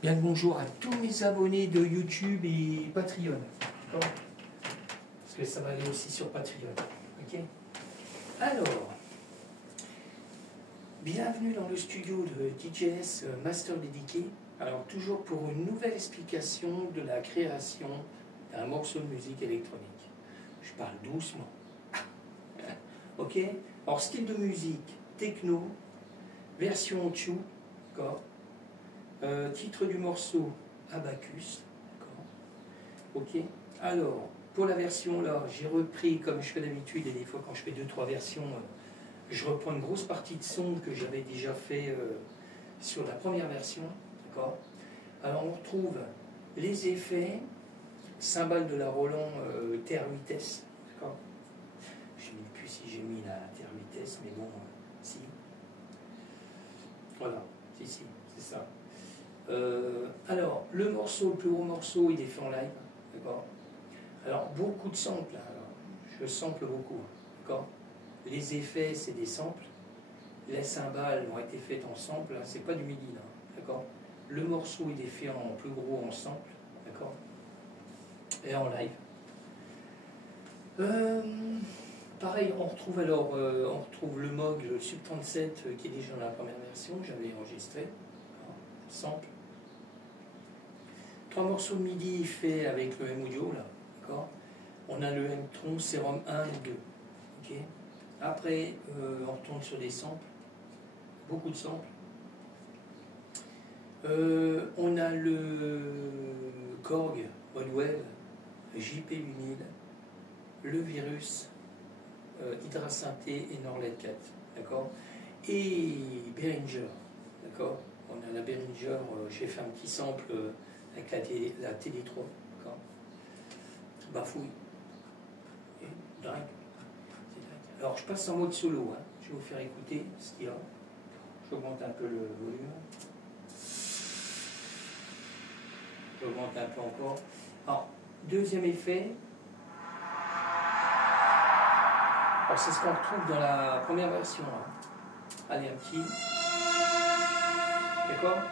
Bien le bonjour à tous mes abonnés de YouTube et Patreon. D'accord ? Parce que ça va aller aussi sur Patreon. Ok ? Alors, bienvenue dans le studio de DJS Master Dédié. Alors, toujours pour une nouvelle explication de la création d'un morceau de musique électronique. Je parle doucement. Ok ? Alors, style de musique, techno, version Chu, d'accord ? Titre du morceau, Abacus, d'accord ? Ok ? Alors, pour la version là, j'ai repris, comme je fais d'habitude, et des fois quand je fais 2-3 versions, je reprends une grosse partie de son que j'avais déjà fait sur la première version, d'accord ? Alors, on retrouve les effets, cymbales de la Roland Terre vitesse, d'accord ? Je ne sais plus si j'ai mis la Terre vitesse, mais bon, si. Voilà, si, c'est ça. Alors, le morceau, le plus gros morceau, il est fait en live, d'accord ? Alors, beaucoup de samples, hein, alors, je sample beaucoup, d'accord ? Les effets, c'est des samples. Les cymbales ont été faites en sample, hein, c'est pas du MIDI, là, d'accord ? Le morceau, il est fait en plus gros en sample, d'accord ? Et en live. Pareil, on retrouve le Moog, le Sub 37, qui est déjà dans la première version, que j'avais enregistré, sample. 3 morceaux de MIDI faits avec le M-Audio, là, d'accord ? On a le M-Tron, Serum 1 et 2, ok ? Après, on retourne sur des samples, beaucoup de samples. On a le Korg, Modwave, JP8000, le Virus, Hydrasynthé et Norlet 4, d'accord ? Et Behringer, d'accord ? On a la Behringer, j'ai fait un petit sample avec la TD3, d'accord ? Bafouille. Et dingue. C'est dingue. Alors je passe en mode solo, hein. Je vais vous faire écouter ce qu'il y a. J'augmente un peu le volume. J'augmente un peu encore. Alors, deuxième effet. Alors c'est ce qu'on retrouve dans la première version. Hein. Allez, un petit. D'accord ?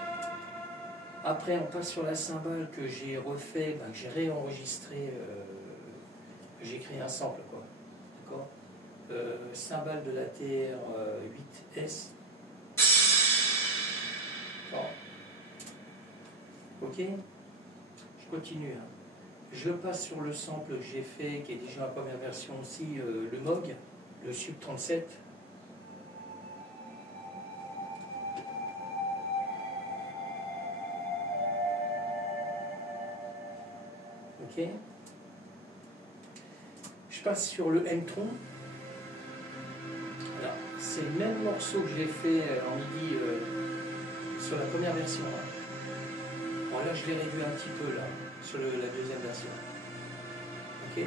Après, on passe sur la cymbale que j'ai refait, que j'ai réenregistré. J'ai créé un sample, quoi. D'accord ? Cymbale de la TR8S. Bon. Ok ? Je continue. Hein. Je passe sur le sample que j'ai fait, qui est déjà la première version aussi, le Moog, le Sub 37. Ok. Je passe sur le M-Tron. Alors, c'est le même morceau que j'ai fait en MIDI sur la première version. Hein. Bon, là, je l'ai réduit un petit peu, là, sur la deuxième version. Ok.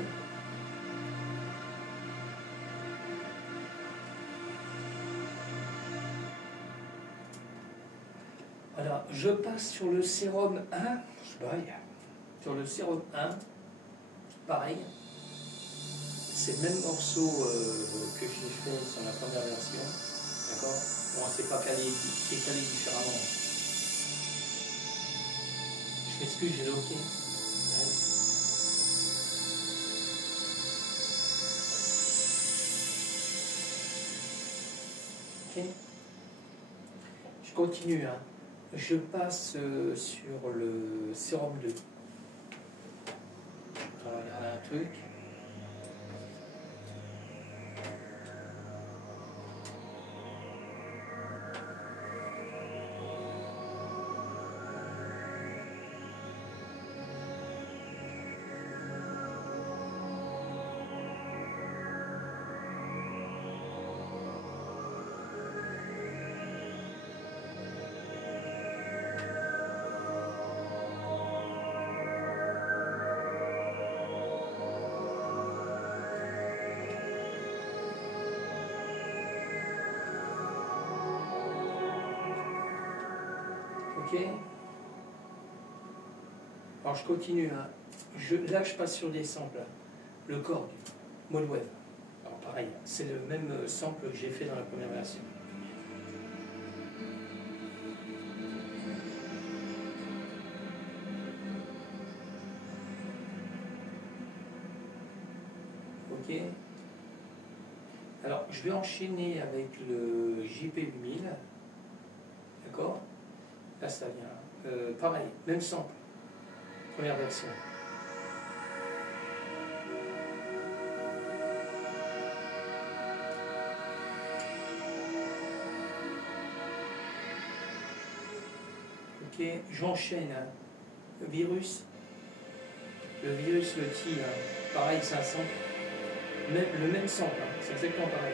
Alors, je passe sur le Serum 1. Je baille. Sur le Serum 1, pareil. C'est le même morceau que j'ai fait sur la première version. D'accord ? Bon, c'est pas calé, c'est calé différemment. Je m'excuse, j'ai le OK. Ok. Je continue. Hein. Je passe sur le Serum 2. On va regarder un truc. Ok. Alors je continue. Hein. Là, je passe sur des samples. Le Korg, Modwave. Alors pareil, c'est le même sample que j'ai fait dans la première version. Ok. Alors, je vais enchaîner avec le JP8000. D'accord? Là, ça vient. Pareil, même sample. Première version. Ok, j'enchaîne. Hein. Le virus, le T, hein. Pareil, c'est un sample. Le même sample, hein. C'est exactement pareil.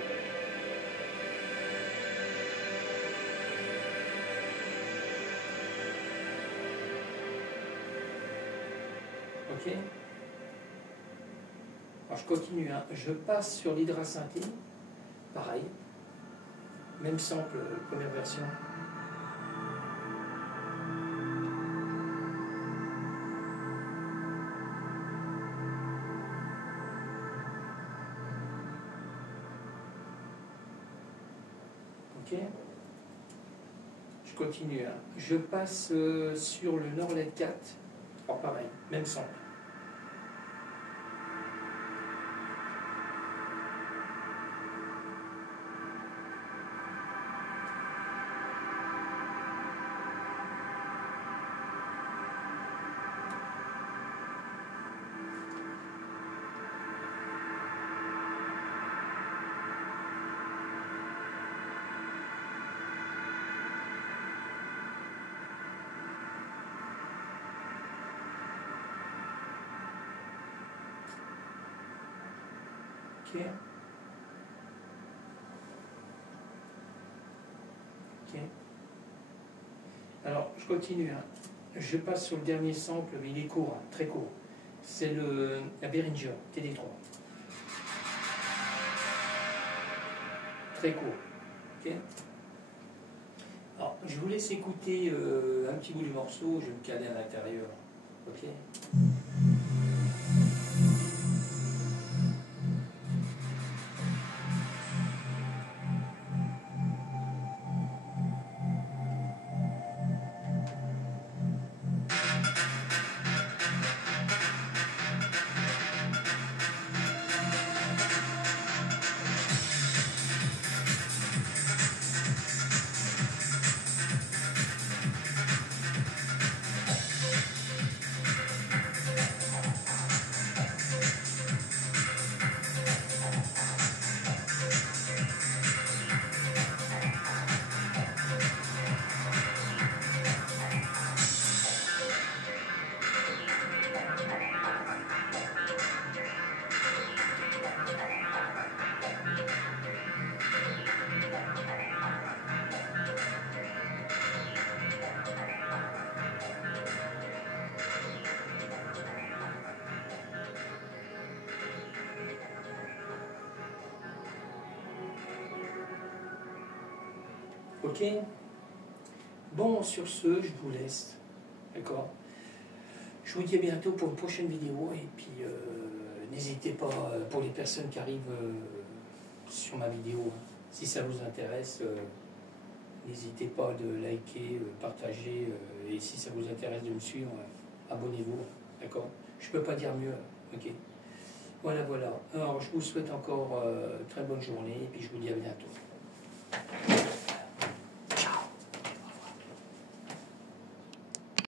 Ok. Alors je continue, hein. Je passe sur l'hydrasynthé, pareil, même sample, première version. Ok. Je continue, hein. Je passe sur le Norled 4, alors pareil, même sample. Ok. Ok. Alors, je continue. Hein. Je passe sur le dernier sample, mais il est court, hein, très court. C'est la Behringer TD3. Très court. Ok. Alors, je vous laisse écouter un petit bout du morceau, je vais me caler à l'intérieur. Ok. Ok. Bon, sur ce, je vous laisse. D'accord. Je vous dis à bientôt pour une prochaine vidéo. Et puis, n'hésitez pas, pour les personnes qui arrivent sur ma vidéo, si ça vous intéresse, n'hésitez pas de liker, partager. Et si ça vous intéresse de me suivre, abonnez-vous. D'accord. Je ne peux pas dire mieux. Ok. Voilà, voilà. Alors, je vous souhaite encore très bonne journée. Et puis, je vous dis à bientôt.